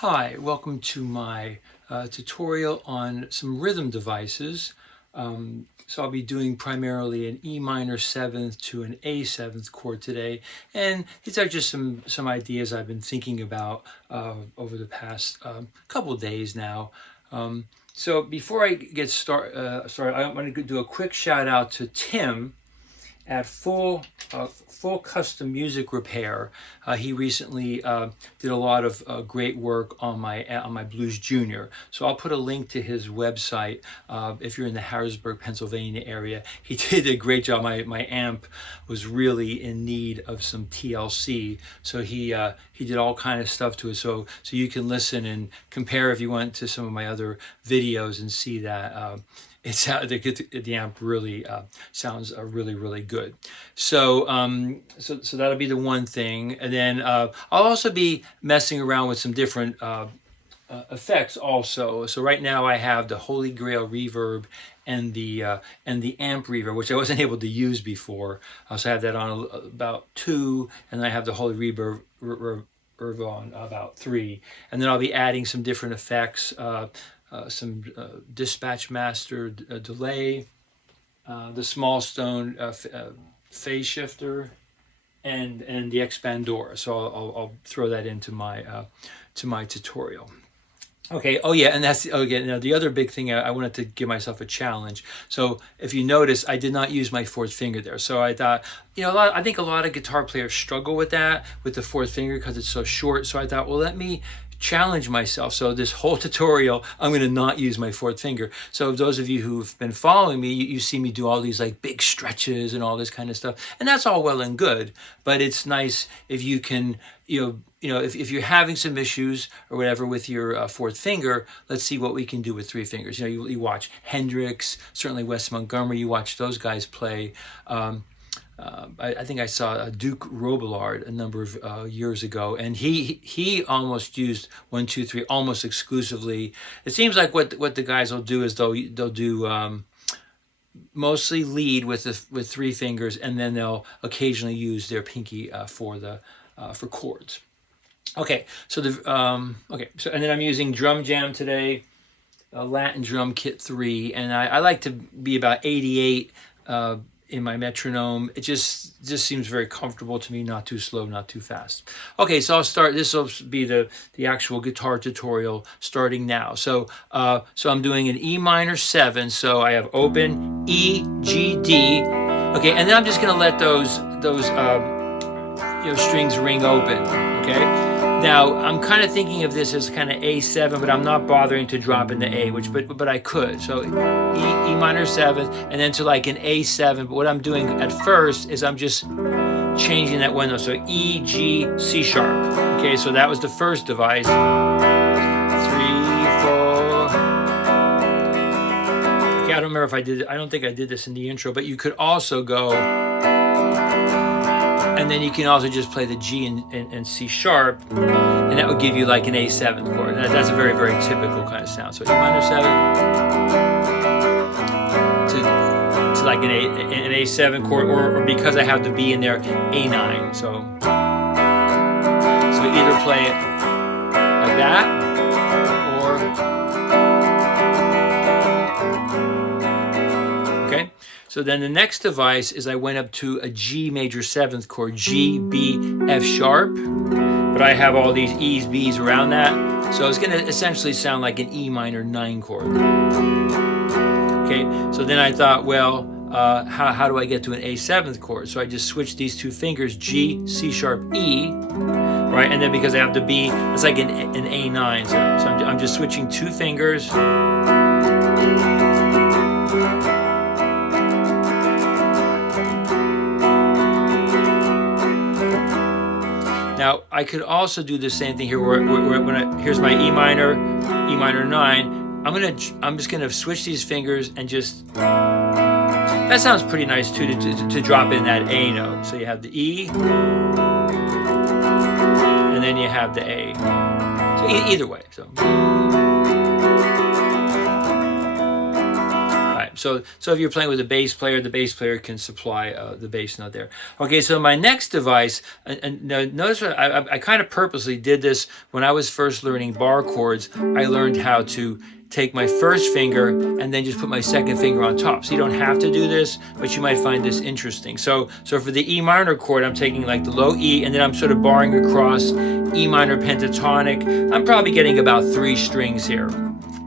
Hi, welcome to my tutorial on some rhythm devices. So I'll be doing primarily an E minor 7th to an A7th chord today, and these are just some ideas I've been thinking about over the past couple of days now. So before I get started, I want to do a quick shout out to Tim at Full Custom Music Repair. He recently did a lot of great work on my Blues Junior. So I'll put a link to his website if you're in the Harrisburg, Pennsylvania area. He did a great job. My amp was really in need of some TLC, so he did all kind of stuff to it. So you can listen and compare if you want to some of my other videos and see that. The amp really sounds really good. So so that'll be the one thing, and then I'll also be messing around with some different effects also. So right now I have the Holy Grail reverb and the amp reverb, which I wasn't able to use before. So I have that on about 2, and I have the Holy reverb on about 3, and then I'll be adding some different effects. Some dispatch master delay, the small stone phase shifter, and the Expandora. So I'll throw that into my to my tutorial. Okay. Oh yeah, and that's now the other big thing I wanted to give myself a challenge. So if you notice, I did not use my 4th finger there. So I thought, I think a lot of guitar players struggle with that, with the 4th finger, because it's so short. So I thought, well, let me challenge myself. So this whole tutorial, I'm going to not use my 4th finger. So those of you who've been following me, you see me do all these like big stretches and all this kind of stuff, and that's all well and good. But it's nice if you can, if you're having some issues or whatever with your 4th finger, let's see what we can do with 3 fingers. You watch Hendrix, certainly Wes Montgomery. You watch those guys play. I think I saw Duke Robillard a number of years ago, and he almost used 1, 2, 3 almost exclusively. It seems like what the guys will do is they'll do mostly lead with 3 fingers, and then they'll occasionally use their pinky for chords. Okay, so and then I'm using Drum Jam today, Latin Drum Kit 3, and I like to be about 88. In my metronome. It just seems very comfortable to me, not too slow, not too fast. Okay, so I'll start. This will be the actual guitar tutorial starting now. So I'm doing an E minor 7. So I have open E, G, D. Okay, and then I'm just gonna let those strings ring open. Okay. Now I'm kind of thinking of this as kind of A7, but I'm not bothering to drop in the A, but I could. So E minor 7th, and then to like an A7. But what I'm doing at first is I'm just changing that one note. So E, G, C sharp. Okay, so that was the first device. 3, 4. Okay, I don't remember if I did. I don't think I did this in the intro, but you could also go. And then you can also just play the G and C sharp, and that would give you like an A7 chord. That's a very typical kind of sound. So E minor 7 to like an A7 chord, or because I have the B in there, A9. So either play it like that, okay. So then the next device is I went up to a G major 7th chord, G, B, F sharp, but I have all these E's, B's around that. So it's going to essentially sound like an E minor 9 chord. Okay, so then I thought, well, how do I get to an A7th chord? So I just switched these 2 fingers, G, C sharp, E, right? And then because I have the B, it's like an A9. So I'm just switching 2 fingers. Now I could also do the same thing here. Here's my E minor 9. I'm just gonna switch these fingers and just. That sounds pretty nice too to drop in that A note. So you have the E, and then you have the A. So either way. So. top. So if you're playing with a bass player, the bass player can supply the bass note there. Okay, so my next device, and notice what I kind of purposely did this when I was first learning bar chords. I learned how to take my first finger and then just put my second finger on top. So you don't have to do this, but you might find this interesting. So for the E minor chord, I'm taking like the low E, and then I'm sort of barring across E minor pentatonic. I'm probably getting about 3 strings here.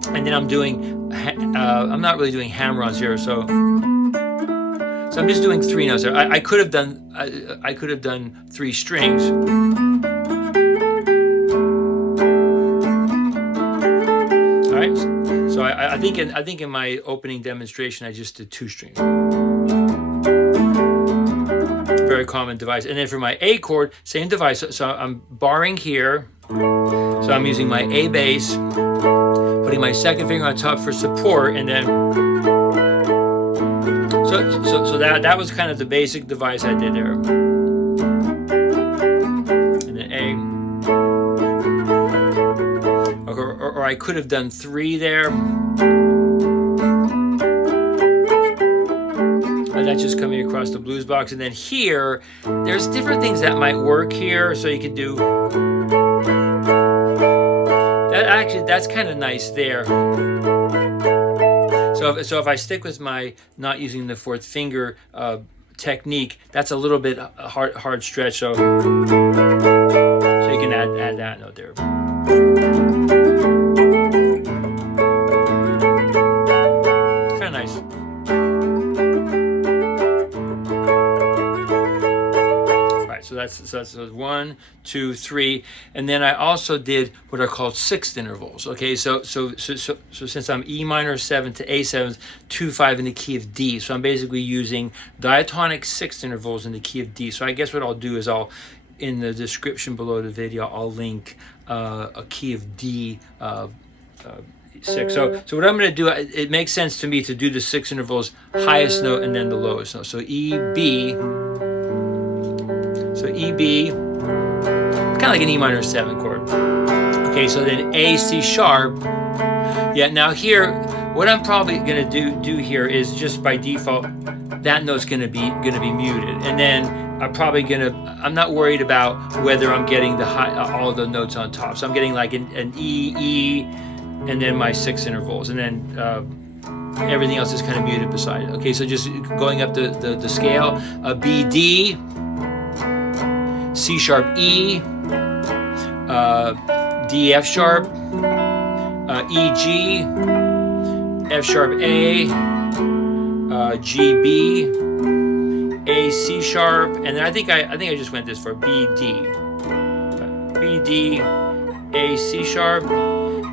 And then I'm doing, I'm not really doing hammer-ons here, so I'm just doing 3 notes there. I could have done 3 strings. So I think in my opening demonstration I just did 2 strings. Very common device. And then for my A chord, same device. So I'm barring here. So I'm using my A bass, putting my second finger on top for support, and then so that was kind of the basic device I did there. And then A. Or I could have done 3 there. And that's just coming across the blues box. And then here, there's different things that might work here. So you could do that. Actually, that's kind of nice there. So if I stick with my not using the 4th finger technique, that's a little bit hard stretch. So you can add that note there. Kind of nice. All right, so that's 1, 2, 3, and then I also did what are called 6th intervals. Okay, so since I'm E minor 7 to A7, 2, 5 in the key of D, so I'm basically using diatonic 6th intervals in the key of D. So I guess what I'll do is in the description below the video, I'll link a key of D 6. So what I'm going to do, it makes sense to me to do the 6 intervals, highest note and then the lowest note. So E, B. So E, B, kind of like an E minor 7 chord. Okay, so then A, C sharp. Yeah, now here, what I'm probably going to do here is just by default, that note's going to be muted, and then I'm not worried about whether I'm getting the all the notes on top. So I'm getting like an E, and then my 6 intervals, and then everything else is kind of muted beside it. Okay, so just going up the scale, B, D, C sharp, E, D, F sharp, E, G, F sharp, A, G, B, A, C sharp, and then I think I just went this for B, D, A, C sharp,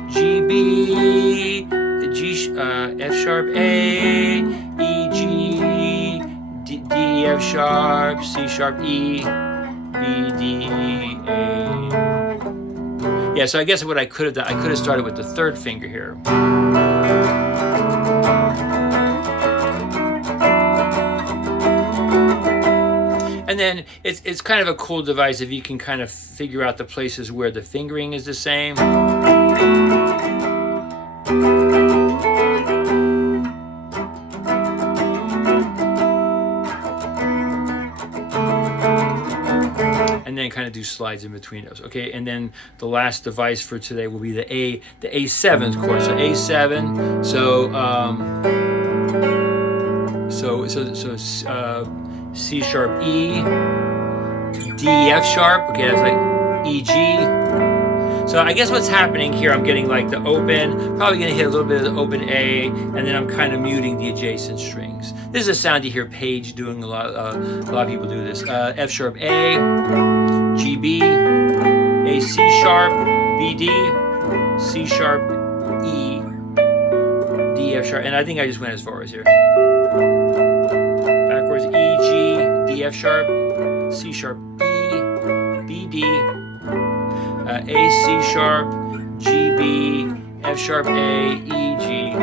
G, B, G, F sharp, A, E, G, D, F sharp, C sharp, E, B, D, A. Yeah, so I guess what I could have done, I could have started with the 3rd finger here. And then it's kind of a cool device if you can kind of figure out the places where the fingering is the same. And then kind of do slides in between those. Okay, and then the last device for today will be the A7 chord. So A7. So C sharp, E, D, F sharp. Okay, that's like E, G. So I guess what's happening here, I'm getting like the open, probably gonna hit a little bit of the open A, and then I'm kind of muting the adjacent strings. This is a sound you hear Paige doing a lot of people do this. F sharp, A, G, B, A, C sharp, B, D, C sharp, E, D, F sharp, and I think I just went as far as here. Backwards, E, G, D, F sharp, C sharp, E, B, D, A, C sharp, G, B, F sharp, A, E, G, D,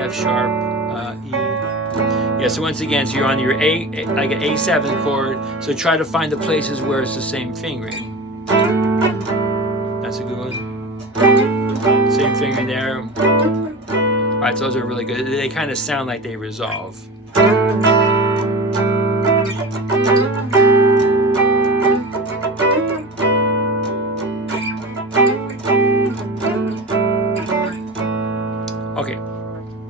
F sharp, E. Yeah, so once again, so you're on your like an A7 chord, so try to find the places where it's the same fingering. That's a good one. Same fingering there. All right, so those are really good. They kind of sound like they resolve.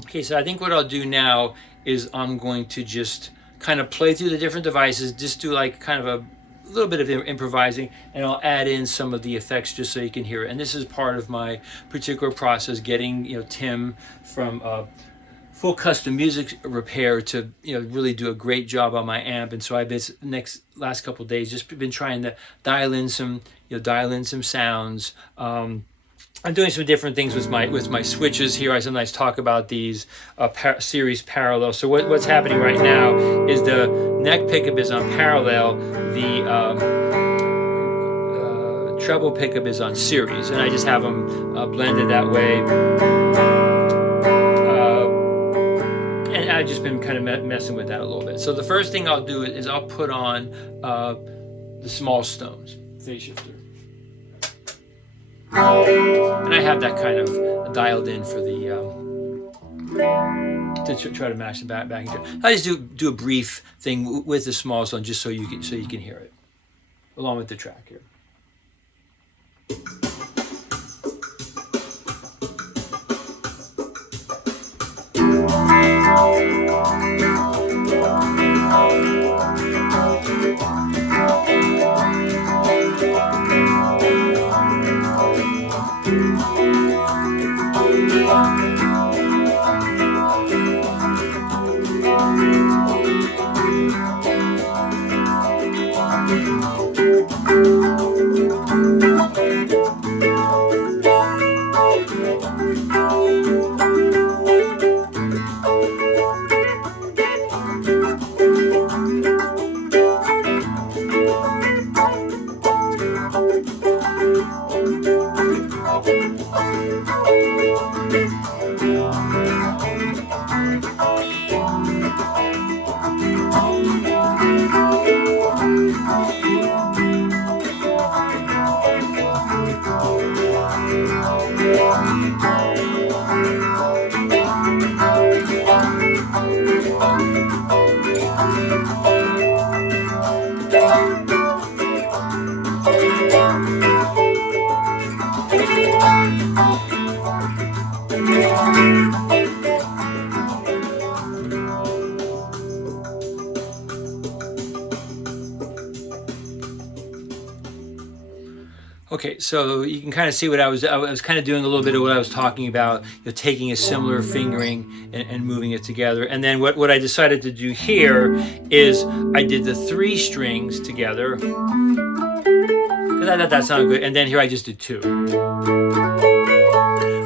Okay, so I think what I'll do now is I'm going to just kind of play through the different devices, just do like kind of a little bit of improvising, and I'll add in some of the effects just so you can hear it. And this is part of my particular process, getting Tim from full custom music repair to really do a great job on my amp. And so I've been last couple of days just been trying to dial in some sounds. I'm doing some different things with my switches here. I sometimes talk about these series parallel. So what's happening right now is the neck pickup is on parallel, the treble pickup is on series, and I just have them blended that way. And I've just been kind of messing with that a little bit. So the first thing I'll do is I'll put on the small stones, phase shifter. And I have that kind of dialed in for the to try to match the backing track. I just do a brief thing with the small stone just so you can hear it along with the track here. Okay, so you can kind of see what I was kind of doing a little bit of what I was talking about, taking a similar fingering and moving it together. And then what I decided to do here is I did the 3 strings together, because I thought that sounded good. And then here I just did 2. All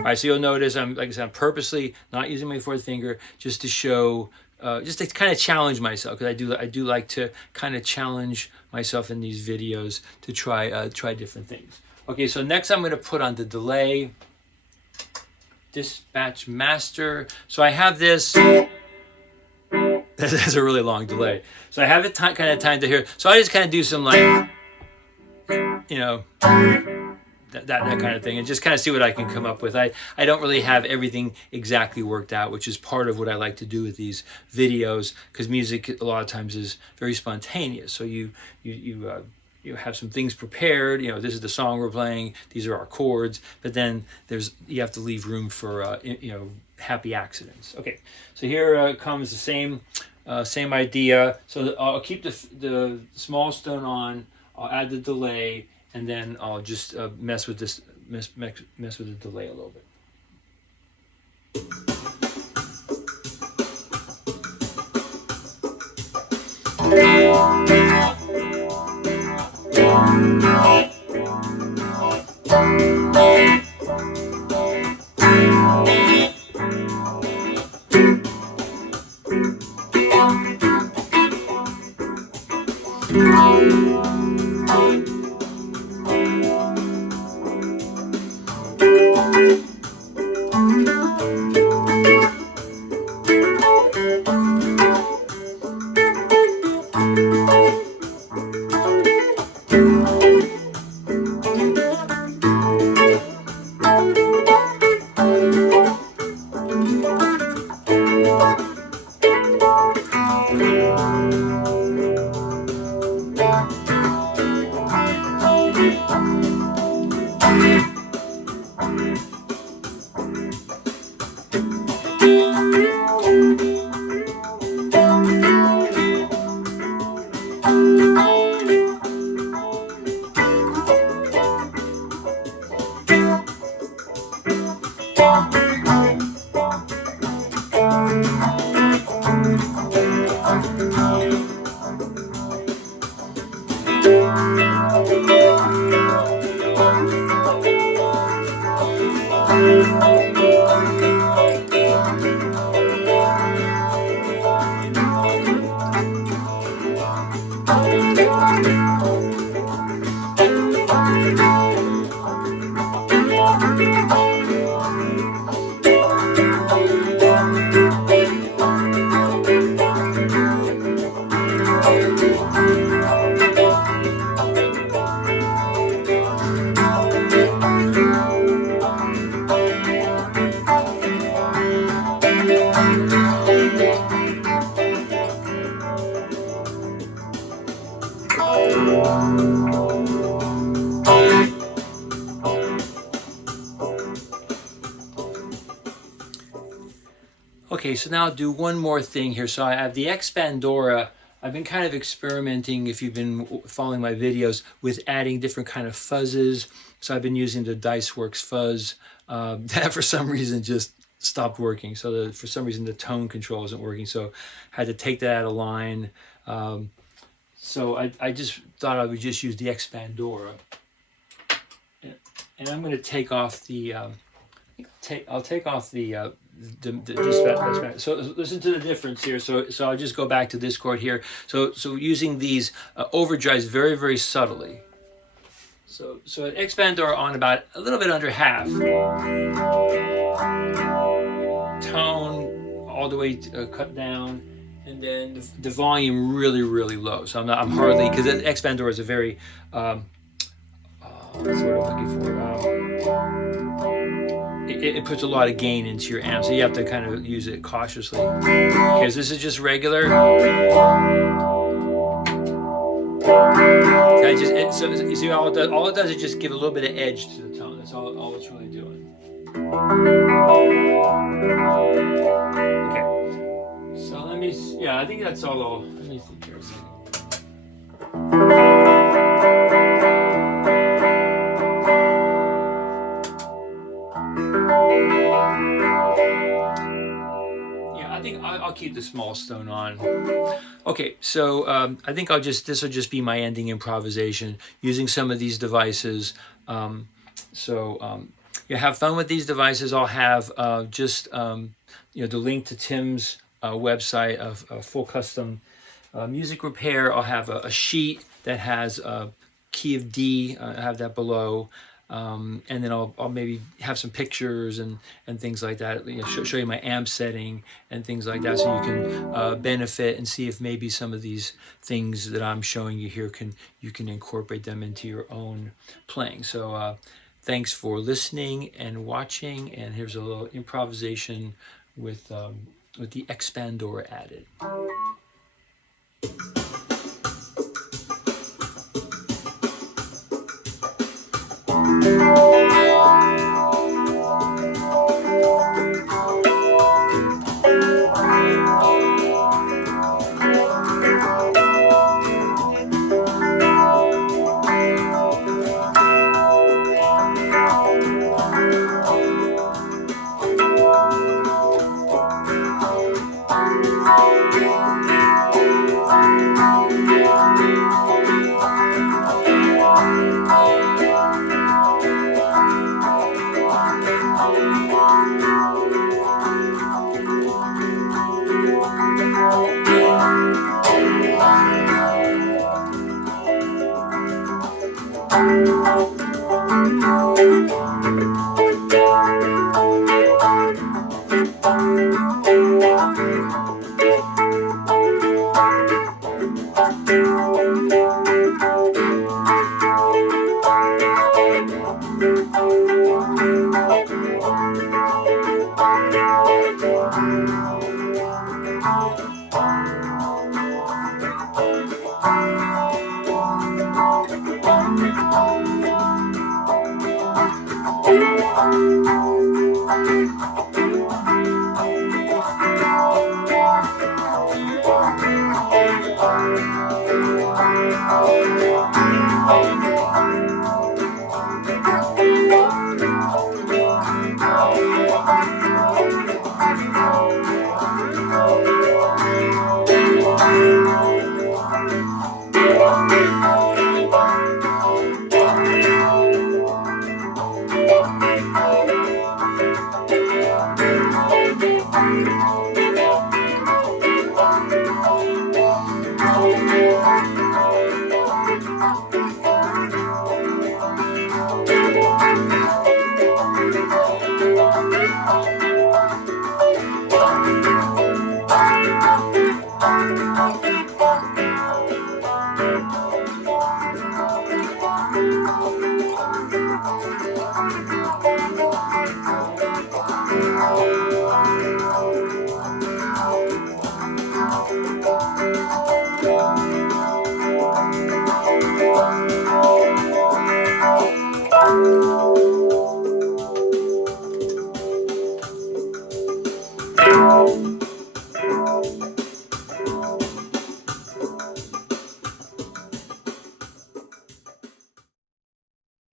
right, so you'll notice I'm purposely not using my 4th finger just to show, just to kind of challenge myself, because I do like to kind of challenge myself in these videos to try different things. Okay, so next I'm going to put on the delay, dispatch master. So I have this. That's a really long delay. So I have it kind of timed to here. So I just kind of do some that kind of thing, and just kind of see what I can come up with. I don't really have everything exactly worked out, which is part of what I like to do with these videos, because music a lot of times is very spontaneous. So you have some things prepared. This is the song we're playing. These are our chords. But then you have to leave room for happy accidents. Okay, so here comes the same idea. So I'll keep the small stone on. I'll add the delay. And then I'll just mess with the delay a little bit. Okay, so now I'll do one more thing here. So I have the Expandora. I've been kind of experimenting, if you've been following my videos, with adding different kind of fuzzes. So I've been using the Diceworks fuzz. That for some reason just stopped working. So for some reason the tone control isn't working. So I had to take that out of line. So I just thought I would just use the Expandora. And I'm going to take off the, I'll take off the so listen to the difference here. So I'll just go back to this chord here. So using these overdrives very, very subtly. So an Expandora on about a little bit under half. Tone all the way cut down, and then the volume really, really low. So I'm hardly, because the Expandora is a very what's the word I'm looking for? It puts a lot of gain into your amp, so you have to kind of use it cautiously. Okay, so this is just regular. So you see, all it does is just give a little bit of edge to the tone. That's all it's really doing. Okay, so let me, yeah, I think that's all. Let me think here a second. I'll keep the small stone on. Okay, so I think this will just be my ending improvisation using some of these devices. Yeah, have fun with these devices. I'll have the link to Tim's website of full custom music repair. I'll have a sheet that has key of D. I have that below. And then I'll maybe have some pictures and things like that, show you my amp setting and things like that, so you can benefit and see if maybe some of these things that I'm showing you here you can incorporate them into your own playing. So thanks for listening and watching, and here's a little improvisation with the Expandora added.